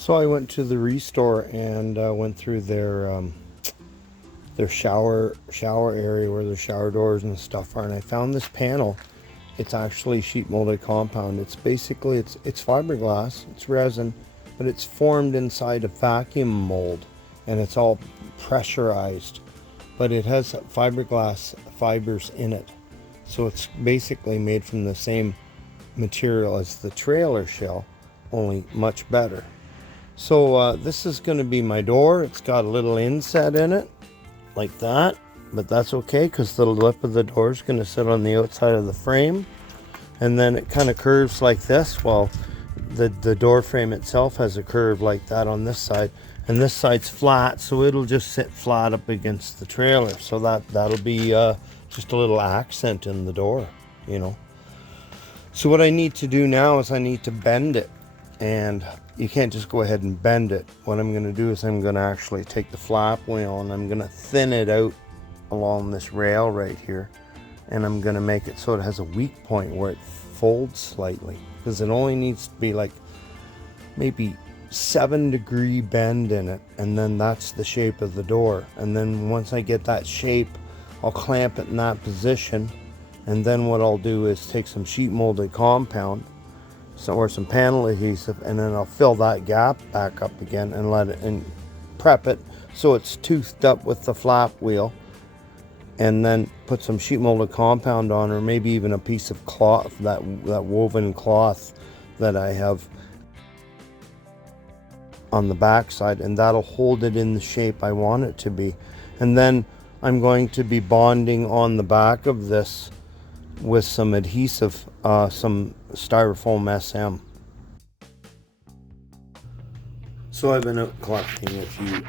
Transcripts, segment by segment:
So I went to the Restore and went through their shower area where the shower doors and stuff are, and I found this panel. It's actually sheet molded compound. It's basically it's fiberglass, it's resin, but it's formed inside a vacuum mold, and it's all pressurized. But it has fiberglass fibers in it, so it's basically made from the same material as the trailer shell, only much better. So this is going to be my door. It's got a little inset in it like that, but that's okay because the lip of the door is going to sit on the outside of the frame, and then it kind of curves like this, while the door frame itself has a curve like that on this side, and this side's flat, so it'll just sit flat up against the trailer. So that'll be just a little accent in the door, you know. So what I need to do now is I need to bend it, and you can't just go ahead and bend it. What I'm going to do is I'm going to actually take the flap wheel and I'm going to thin it out along this rail right here, and I'm going to make it so it has a weak point where it folds slightly, because it only needs to be like maybe 7-degree bend in it, and then that's the shape of the door. And then once I get that shape, I'll clamp it in that position, and then what I'll do is take some sheet molded compound or some panel adhesive, and then I'll fill that gap back up again and let it and prep it so it's toothed up with the flap wheel, and then put some sheet molded compound on, or maybe even a piece of cloth, that woven cloth that I have on the back side, and that'll hold it in the shape I want it to be. And then I'm going to be bonding on the back of this with some adhesive, some styrofoam SM. So I've been out collecting a few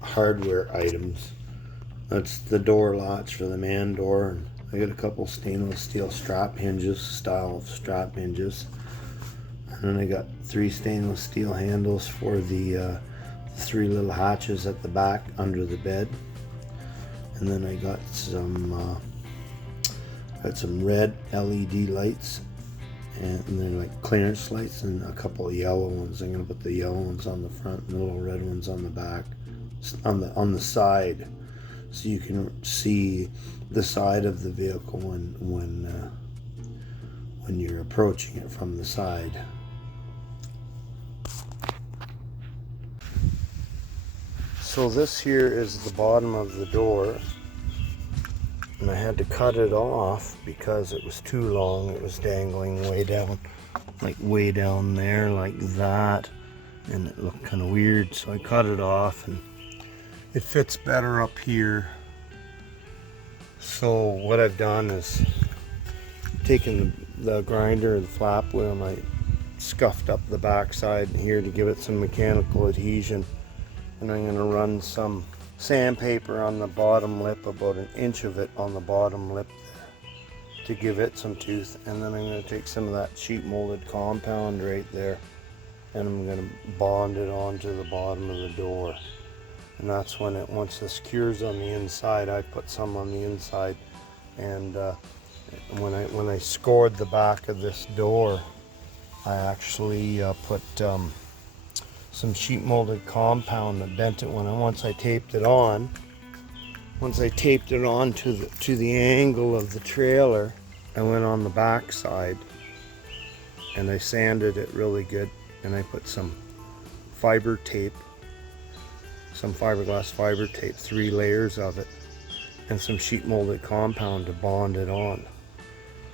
hardware items. That's the door latch for the man door, and I got a couple stainless steel strap hinges, style strap hinges, and then I got 3 stainless steel handles for the 3 little hatches at the back under the bed, and then I got some red LED lights, and then like clearance lights, and a couple of yellow ones. I'm gonna put the yellow ones on the front and the little red ones on the back, on the side, so you can see the side of the vehicle when you're approaching it from the side. So this here is the bottom of the door, and I had to cut it off because it was too long. It was dangling way down, like way down there like that, and it looked kind of weird, so I cut it off, and it fits better up here. So what I've done is taken the grinder, the flap wheel, and I scuffed up the back side here to give it some mechanical adhesion, and I'm going to run some sandpaper on the bottom lip, about 1 inch of it on the bottom lip there, to give it some tooth. And then I'm going to take some of that sheet molded compound right there, and I'm going to bond it onto the bottom of the door. And that's when once this cures on the inside, I put some on the inside. And when I scored the back of this door, I actually put some sheet molded compound that bent it once I taped it on. Once I taped it on to the angle of the trailer, I went on the back side and I sanded it really good, and I put some fiber tape, some fiberglass fiber tape, 3 layers of it, and some sheet molded compound to bond it on.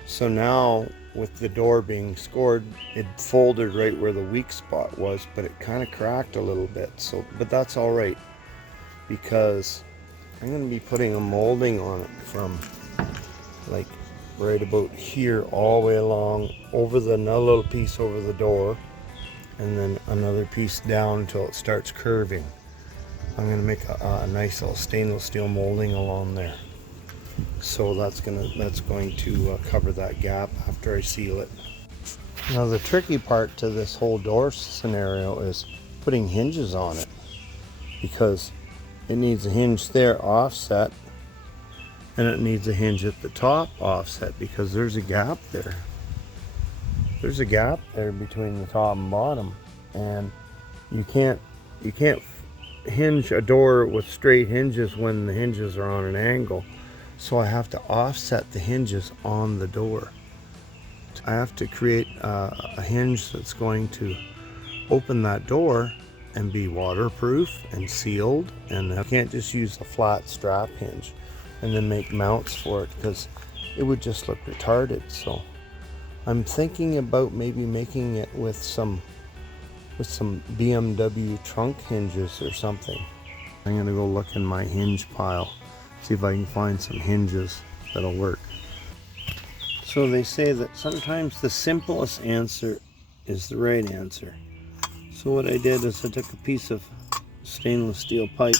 So now, with the door being scored, it folded right where the weak spot was, but it kind of cracked a little bit. So, but that's all right, because I'm going to be putting a molding on it from like right about here all the way along, over another little piece over the door, and then another piece down until it starts curving. I'm going to make a nice little stainless steel molding along there. So that's going to cover that gap after I seal it. Now the tricky part to this whole door scenario is putting hinges on it, because it needs a hinge there offset, and it needs a hinge at the top offset, because there's a gap there. There's a gap there between the top and bottom, and you can't hinge a door with straight hinges when the hinges are on an angle. So I have to offset the hinges on the door. I have to create a hinge that's going to open that door and be waterproof and sealed, and I can't just use a flat strap hinge and then make mounts for it, because it would just look retarded. So I'm thinking about maybe making it with some BMW trunk hinges or something. I'm gonna go look in my hinge pile, see if I can find some hinges that'll work. So they say that sometimes the simplest answer is the right answer. So what I did is I took a piece of stainless steel pipe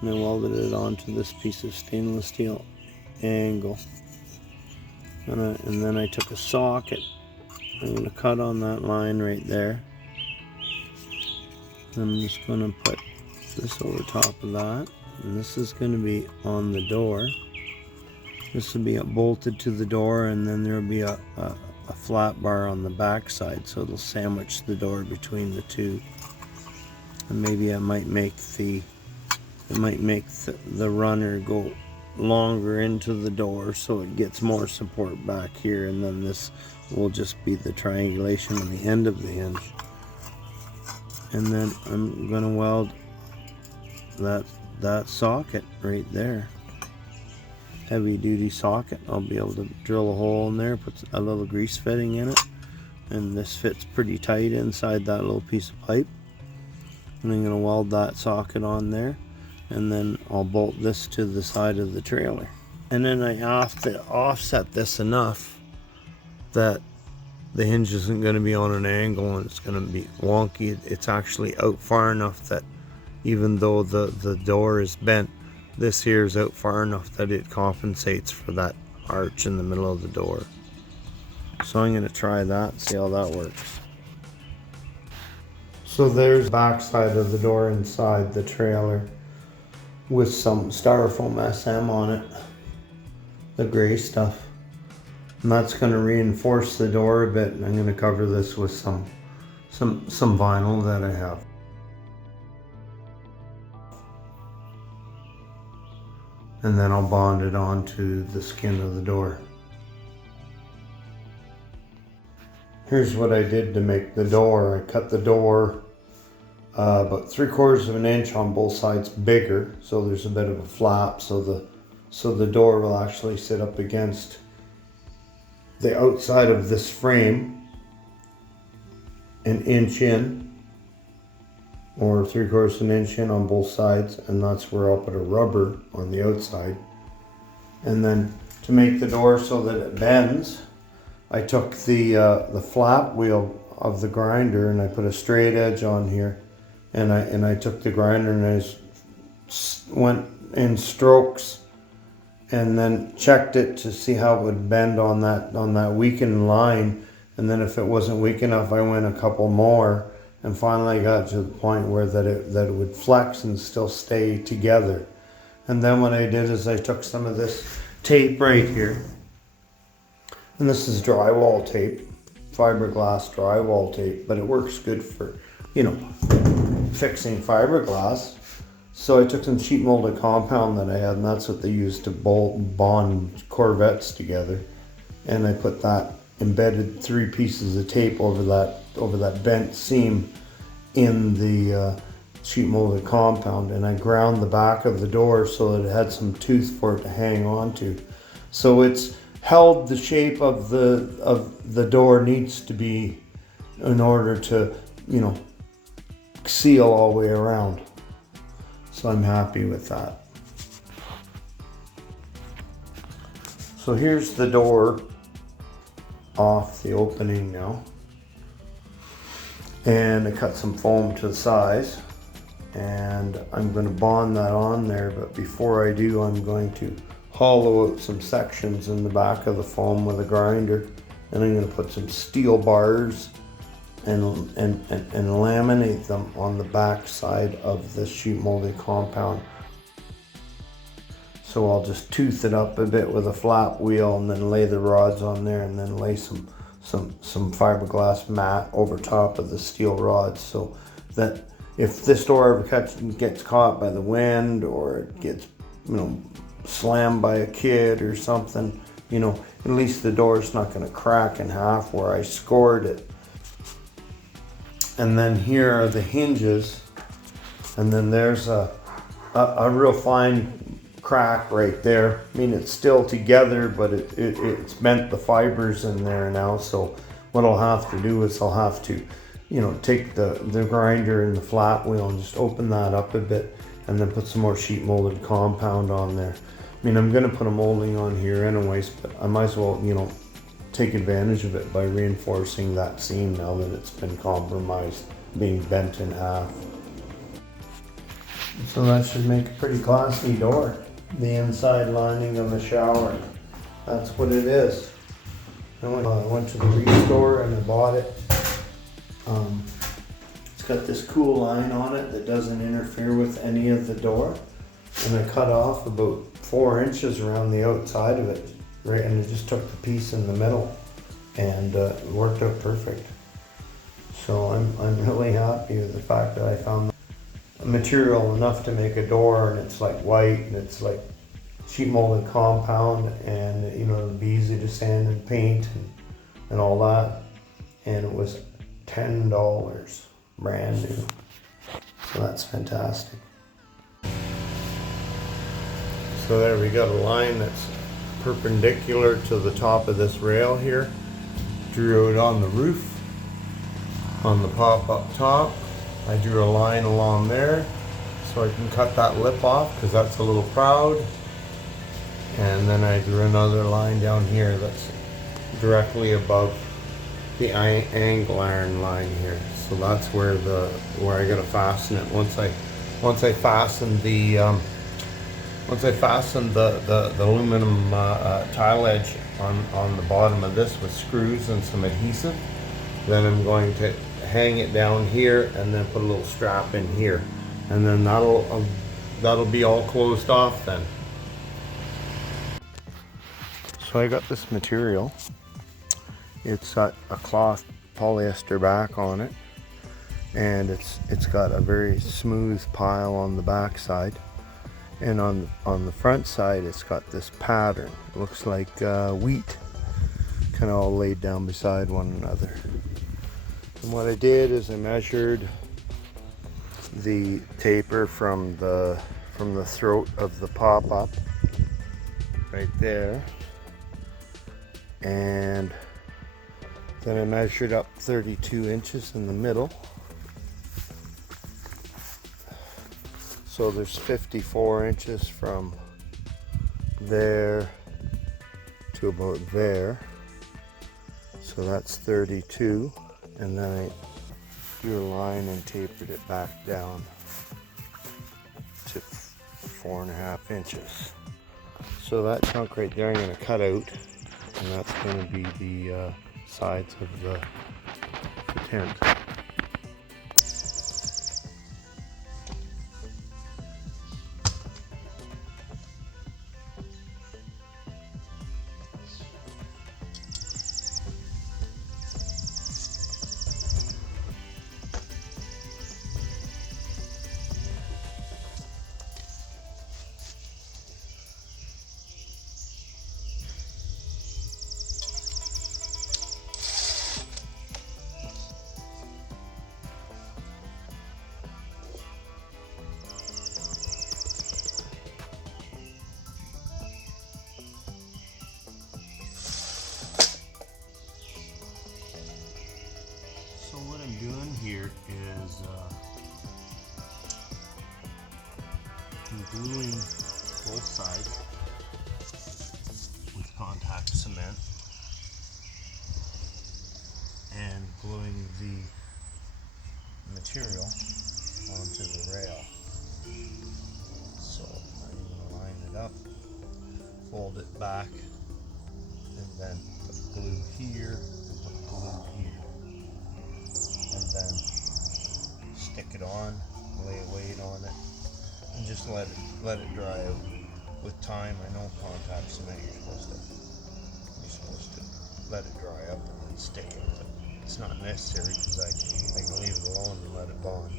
and I welded it onto this piece of stainless steel angle. And then I took a socket. I'm going to cut on that line right there. I'm just going to put this over top of that. And this is going to be on the door. This will be bolted to the door, and then there will be a flat bar on the back side, so it'll sandwich the door between the two. And maybe I might make the runner go longer into the door so it gets more support back here, and then this will just be the triangulation on the end of the hinge. And then I'm going to weld that socket right there. Heavy duty socket. I'll be able to drill a hole in there, put a little grease fitting in it, and this fits pretty tight inside that little piece of pipe. And I'm going to weld that socket on there, and then I'll bolt this to the side of the trailer. And then I have to offset this enough that the hinge isn't going to be on an angle and it's going to be wonky. It's actually out far enough that even though the door is bent, this here is out far enough that it compensates for that arch in the middle of the door. So I'm going to try that and see how that works. So there's the back side of the door inside the trailer with some styrofoam SM on it, the gray stuff. And that's going to reinforce the door a bit, and I'm going to cover this with some vinyl that I have. And then I'll bond it onto the skin of the door. Here's what I did to make the door. I cut the door about 3/4 of an inch on both sides bigger, so there's a bit of a flap, so the door will actually sit up against the outside of this frame, an inch in, or 3/4 of an inch in on both sides, and that's where I'll put a rubber on the outside. And then to make the door so that it bends, I took the flap wheel of the grinder and I put a straight edge on here, and I took the grinder and I just went in strokes and then checked it to see how it would bend on that weakened line. And then if it wasn't weak enough, I went a couple more, and finally I got to the point where that it would flex and still stay together. And then what I did is I took some of this tape right here, and this is drywall tape, fiberglass drywall tape, but it works good for, you know, fixing fiberglass. So I took some sheet molded compound that I had, and that's what they used to bond Corvettes together. And I put that embedded 3 pieces of tape over that bent seam in the sheet molded compound, and I ground the back of the door so that it had some tooth for it to hang on to. So it's held the shape of the door needs to be in order to, you know, seal all the way around. So I'm happy with that. So here's the door off the opening now. And I cut some foam to the size, and I'm going to bond that on there, but before I do, I'm going to hollow out some sections in the back of the foam with a grinder, and I'm going to put some steel bars and laminate them on the back side of the sheet molded compound. So I'll just tooth it up a bit with a flap wheel, and then lay the rods on there, and then lay some fiberglass mat over top of the steel rods. So that if this door ever gets caught by the wind, or it gets, you know, slammed by a kid or something, you know, at least the door's not going to crack in half where I scored it. And then here are the hinges, and then there's a real fine crack right there. I mean, it's still together, but it's bent the fibers in there now. So what I'll have to do is I'll have to, you know, take the grinder and the flat wheel and just open that up a bit, and then put some more sheet molded compound on there. I mean, I'm going to put a molding on here anyways, but I might as well, you know, take advantage of it by reinforcing that seam now that it's been compromised, being bent in half. So that should make a pretty classy door. The inside lining of the shower. That's what it is. I went to the restore and I bought it. It's got this cool line on it that doesn't interfere with any of the door. And I cut off about 4 inches around the outside of it. Right, and I just took the piece in the middle, and it worked out perfect. So I'm really happy with the fact that I found material enough to make a door, and it's like white, and it's like sheet molded compound, and you know, it'll be easy to sand and paint and all that. And it was $10 brand new. So that's fantastic. So there we got a line that's perpendicular to the top of this rail here. Drew it on the roof, on the pop up top. I drew a line along there so I can cut that lip off because that's a little proud. And then I drew another line down here that's directly above the angle iron line here. So that's where I gotta fasten it. Once I fasten the aluminum tile edge on the bottom of this with screws and some adhesive, then I'm going to hang it down here and then put a little strap in here, and then that'll be all closed off then. So I got this material. It's got a cloth polyester back on it, and it's got a very smooth pile on the back side. And on the front side, it's got this pattern. It looks like wheat, kind of all laid down beside one another. And what I did is I measured the taper from the throat of the pop-up right there, and then I measured up 32 inches in the middle. So there's 54 inches from there to about there. So that's 32. And then I drew a line and tapered it back down to 4.5 inches. So that chunk right there I'm going to cut out, and that's going to be the sides of the tent. Doing here is I'm gluing both sides with contact cement and gluing the material onto the rail. So I'm going to line it up, fold it back, and then put glue here and put glue here. And then stick it on, lay a weight on it, and just let it dry out. With time, I know contact cement, you're supposed to let it dry up and then stick it. But it's not necessary because I can leave it alone and let it bond.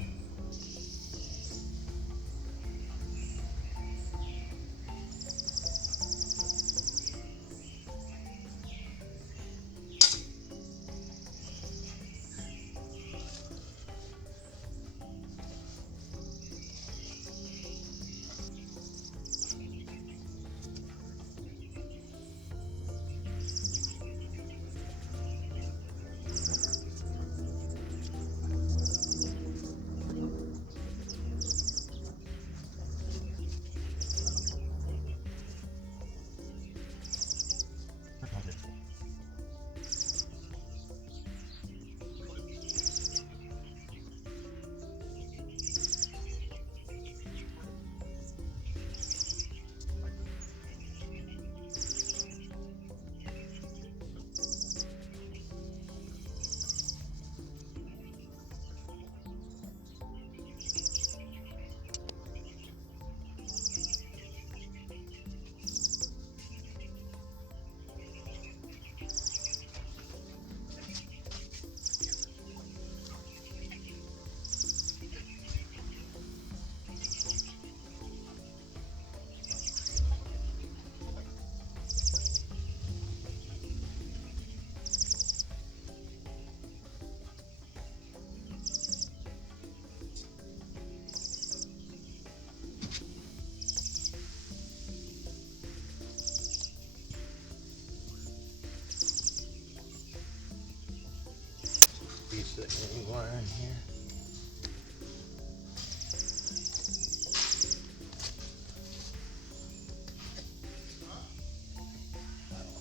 Piece of anywhere in here.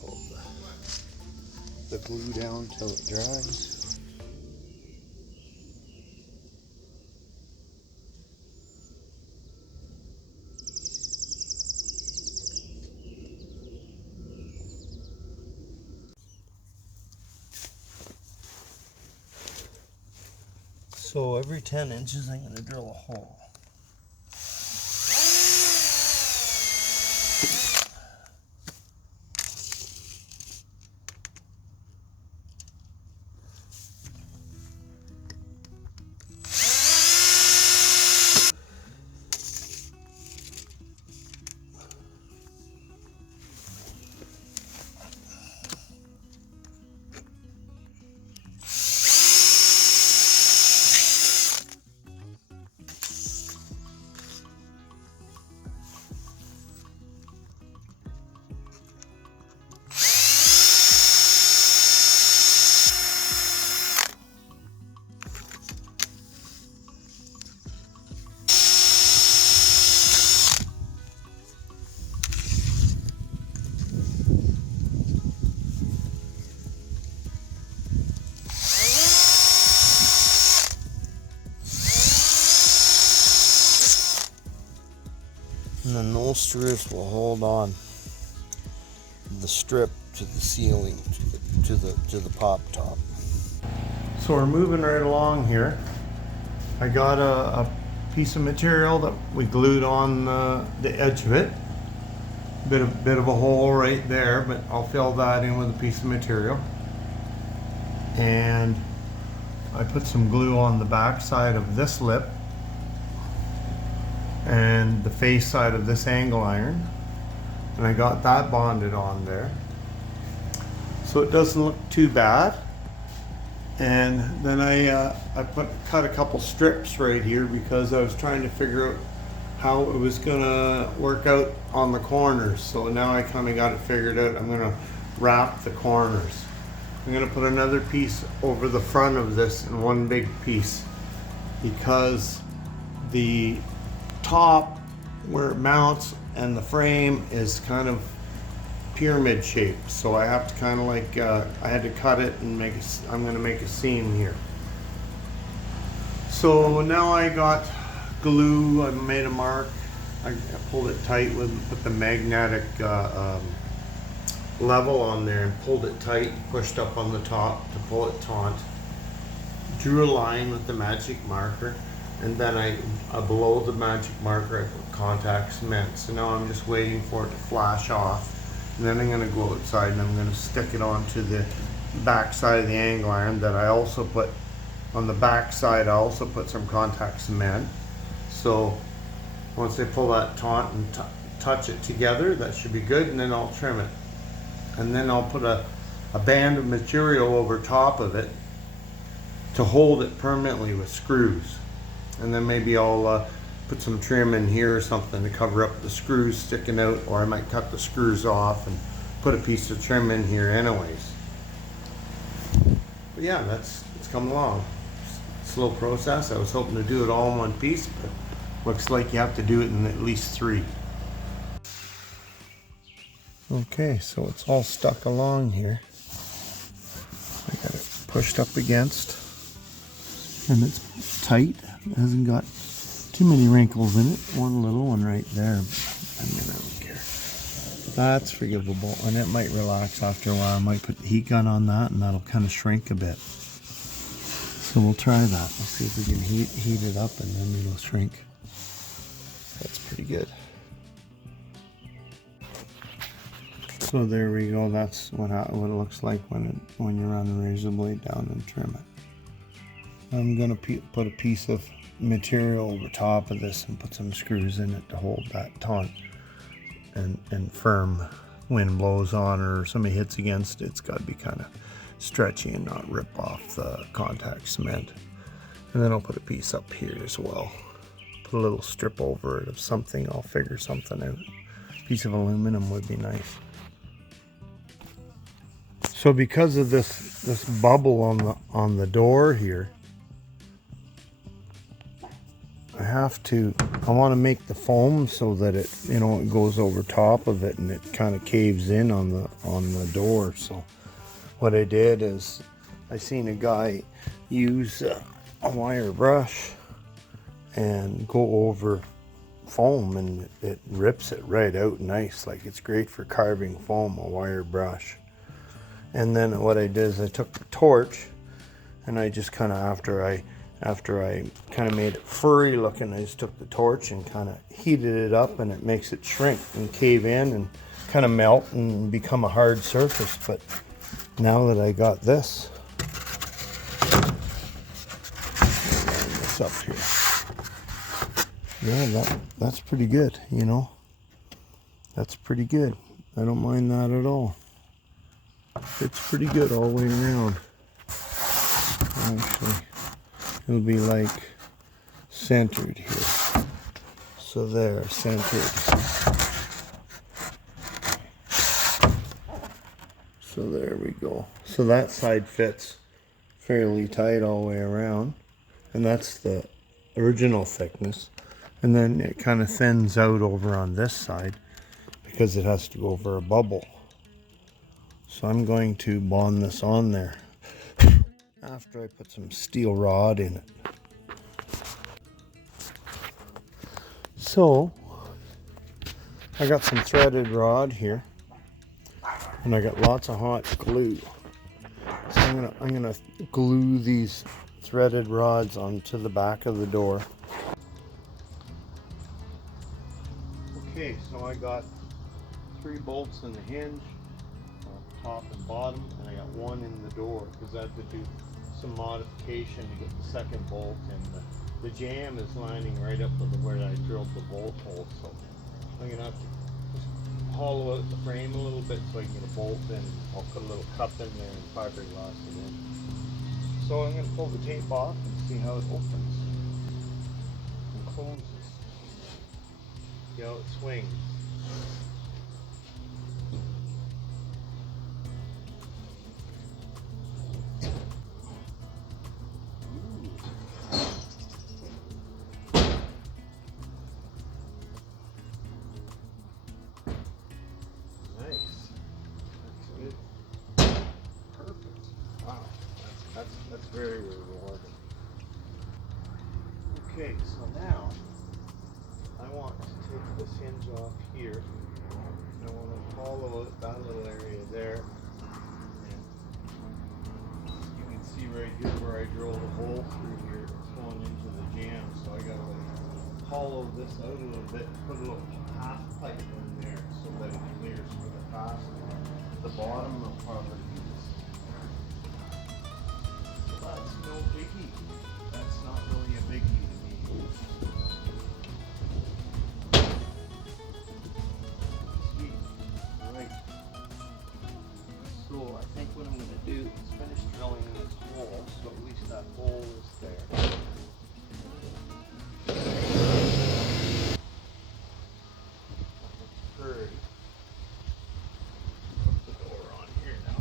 Hold the glue down till it dries. So every 10 inches I'm going to drill a hole. And then those screws will hold on the strip to the ceiling, to the pop top. So we're moving right along here. I got a piece of material that we glued on the edge of it. Bit of a hole right there, but I'll fill that in with a piece of material. And I put some glue on the back side of this lip and the face side of this angle iron, and I got that bonded on there so it doesn't look too bad. And then I cut a couple strips right here because I was trying to figure out how it was gonna work out on the corners. So now I kind of got it figured out. I'm gonna wrap the corners. I'm gonna put another piece over the front of this in one big piece because the top where it mounts and the frame is kind of pyramid shaped, so I have to kind of like I had to cut it and I'm going to make a seam here. So now I got glue. I made a mark. I pulled it tight put the magnetic level on there and pulled it tight, pushed up on the top to pull it taut. Drew a line with the magic marker, and then I below the magic marker I put contact cement. So now I'm just waiting for it to flash off, and then I'm going to go outside and I'm going to stick it onto the back side of the angle iron that I also put on the back side. I also put some contact cement. So once I pull that taut and touch it together, that should be good, and then I'll trim it. And then I'll put a band of material over top of it to hold it permanently with screws. And then maybe I'll put some trim in here or something to cover up the screws sticking out, or I might cut the screws off and put a piece of trim in here anyways. But yeah, it's coming along. Slow process. I was hoping to do it all in one piece, but looks like you have to do it in at least 3. Okay, so it's all stuck along here. I got it pushed up against, and it's tight. It hasn't got too many wrinkles in it. One little one right there. I mean, I don't care. That's forgivable, and it might relax after a while. I might put the heat gun on that, and that'll kind of shrink a bit. So we'll try that. Let's see if we can heat it up, and then it'll shrink. That's pretty good. So there we go. That's what it looks like when you run the razor blade down and trim it. I'm gonna put a piece of material over top of this and put some screws in it to hold that taut and firm. Wind blows on or somebody hits against it, it's got to be kind of stretchy and not rip off the contact cement. And then I'll put a piece up here as well. Put a little strip over it of something. I'll figure something out. A piece of aluminum would be nice. So because of this bubble on the door here, I want to make the foam so that it, it goes over top of it and it kind of caves in on the door. So what I did is I seen a guy use a wire brush and go over foam, and it rips it right out nice. Like, it's great for carving foam, a wire brush. And then what I did is I took the torch, and I just kind of, after I kind of made it furry looking, I just took the torch and kind of heated it up, and it makes it shrink and cave in and kind of melt and become a hard surface. But now that I got this, line this up here. Yeah, that's pretty good, That's pretty good. I don't mind that at all. It's pretty good all the way around. Actually, it'll be like centered here. So there, centered. So there we go. So that side fits fairly tight all the way around. And that's the original thickness. And then it kind of thins out over on this side because it has to go over a bubble. So I'm going to bond this on there after I put some steel rod in it. So I got some threaded rod here, and I got lots of hot glue. So I'm gonna glue these threaded rods onto the back of the door. Okay, so I got 3 bolts in the hinge, top and bottom, and I got 1 in the door because I had to do some modification to get the second bolt, and the jamb is lining right up with where I drilled the bolt hole. So I'm gonna have to just hollow out the frame a little bit so I can get a bolt in. I'll put a little cup in there and fiberglass it in. So I'm gonna pull the tape off and see how it opens and closes. See how it swings. That's very rewarding. Okay, so now I want to take this hinge off here, and I want to hollow out that little area there. And you can see right here where I drilled a hole through here. It's going into the jamb, so I got to hollow this out a little bit, put a little half pipe in there so that it clears for the pass. The bottom will probably use that hole is there. Pretty. Put the door on here now.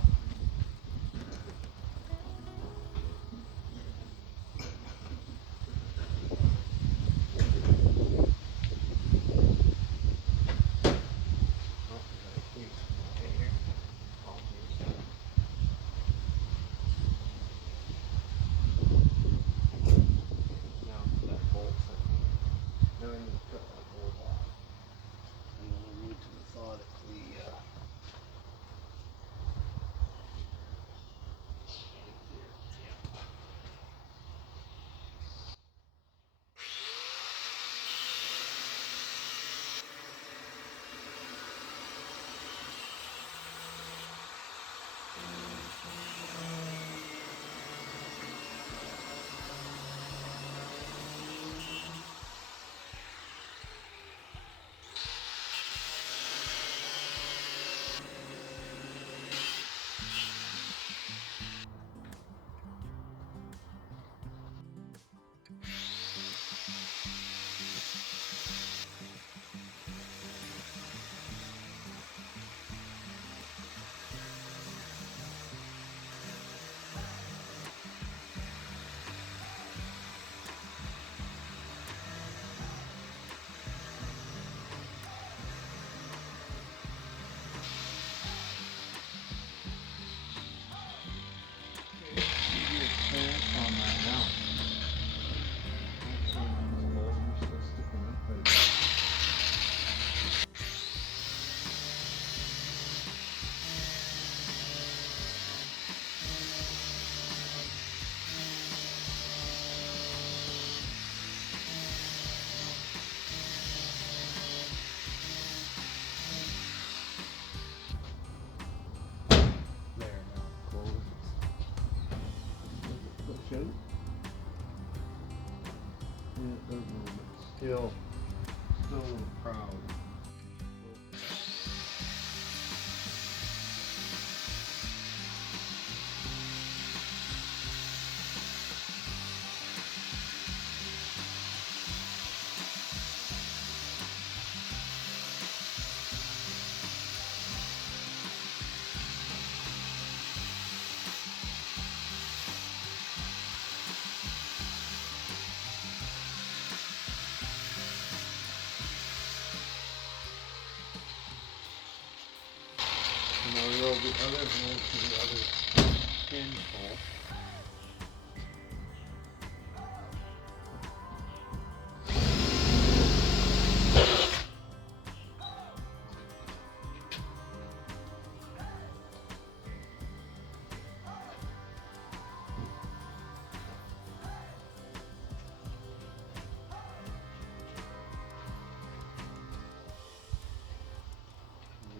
Still a little proud. Now we roll the other hole to the other hinge hole.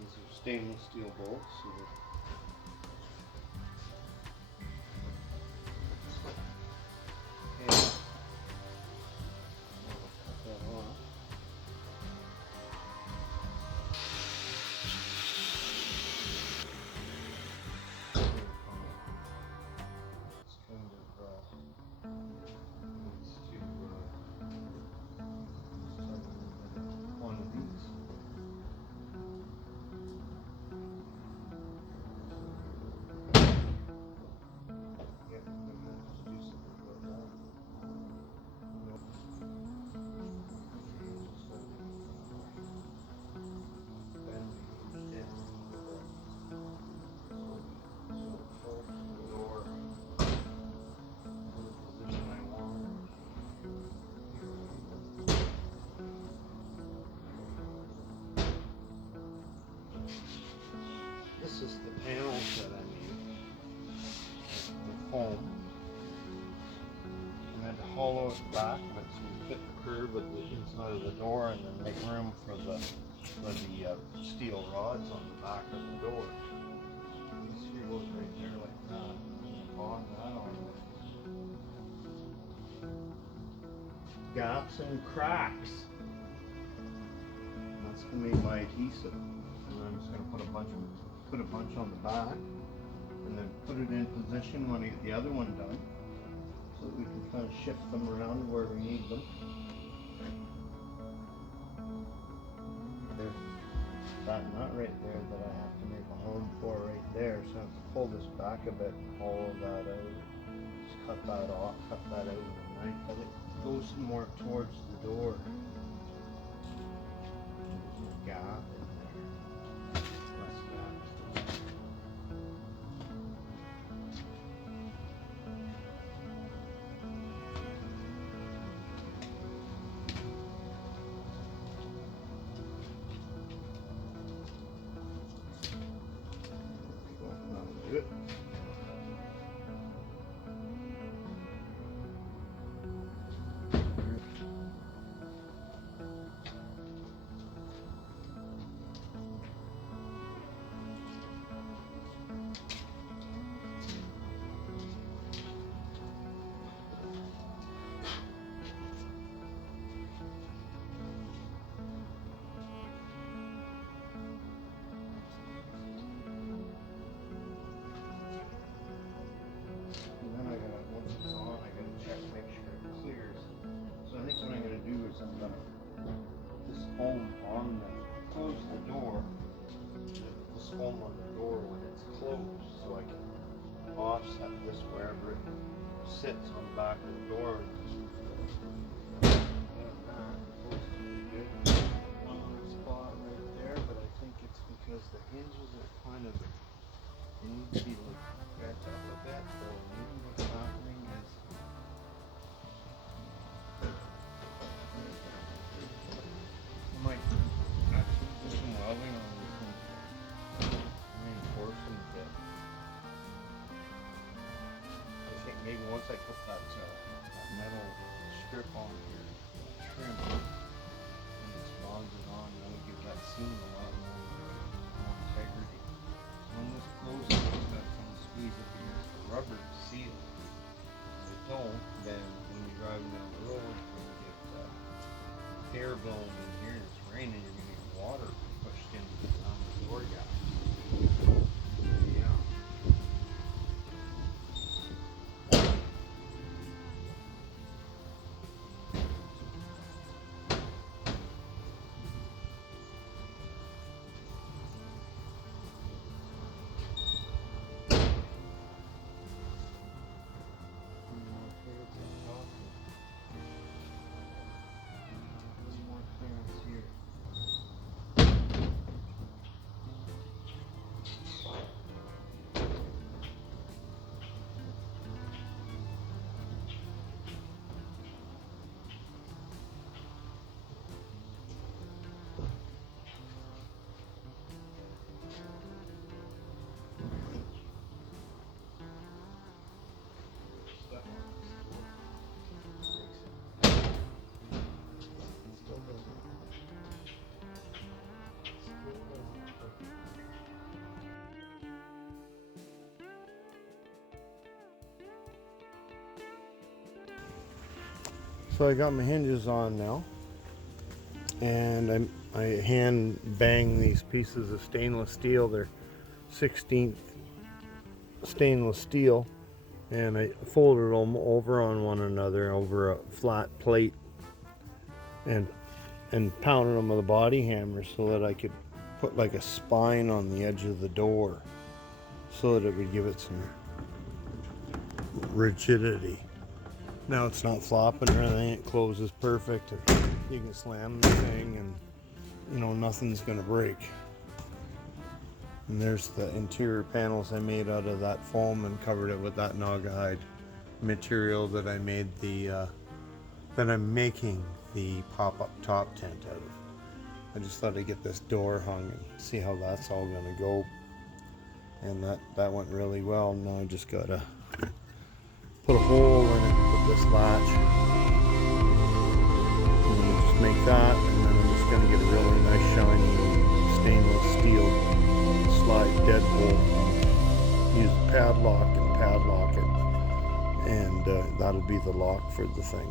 These are stainless steel bolts. So one of these. This is the panels that I made with foam. And I had to hollow it back of it so we fit the curve of the inside of the door and then make room for the steel rods on the back of the door. This here goes right there like that. And bond that on. Gaps and cracks. That's gonna be my adhesive. And I'm just gonna put a bunch on the back and then put it in position when I get the other one done. so that we can kind of shift them around where we need them. There's that nut right there that I have to make a home for right there, so I have to pull this back a bit and hollow that out. Just cut that off, cut that out with a knife, but it goes more towards the door. There's a gap in there. Less gap. Good. I'm going to put this foam on the, close the door, this foam on the door when it's closed, so I can offset this wherever it sits on the back of the door. One spot right there, but I think it's because the hinges are kind of, they need to be like bent up a bit, so maybe what's happening is I might actually do some welding on this and reinforce them a bit. I think maybe once I put that metal strip on here, trim, and it's bonded on, it'll give that seam a lot more integrity. So when this closes, it's got some squeeze up against the rubber to seal. If it don't, then when you're driving down the road, when you get air blowing in here and it's raining, you're going to get water pushed into the door gap. Yeah. So I got my hinges on now, and I hand bang these pieces of stainless steel. They're 16th stainless steel, and I folded them over on one another over a flat plate and pounded them with a body hammer so that I could put like a spine on the edge of the door so that it would give it some rigidity. Now it's not flopping or anything, it closes perfect. You can slam the thing and nothing's gonna break. And there's the interior panels I made out of that foam and covered it with that naugahyde material that I made that I'm making the pop-up top tent out of. I just thought I'd get this door hung and see how that's all gonna go. And that went really well. Now I just gotta put a hole in it, put this latch, and then just make that, and then I'm just gonna get a really nice shiny stainless steel slide deadbolt, use a padlock and padlock it, and that'll be the lock for the thing.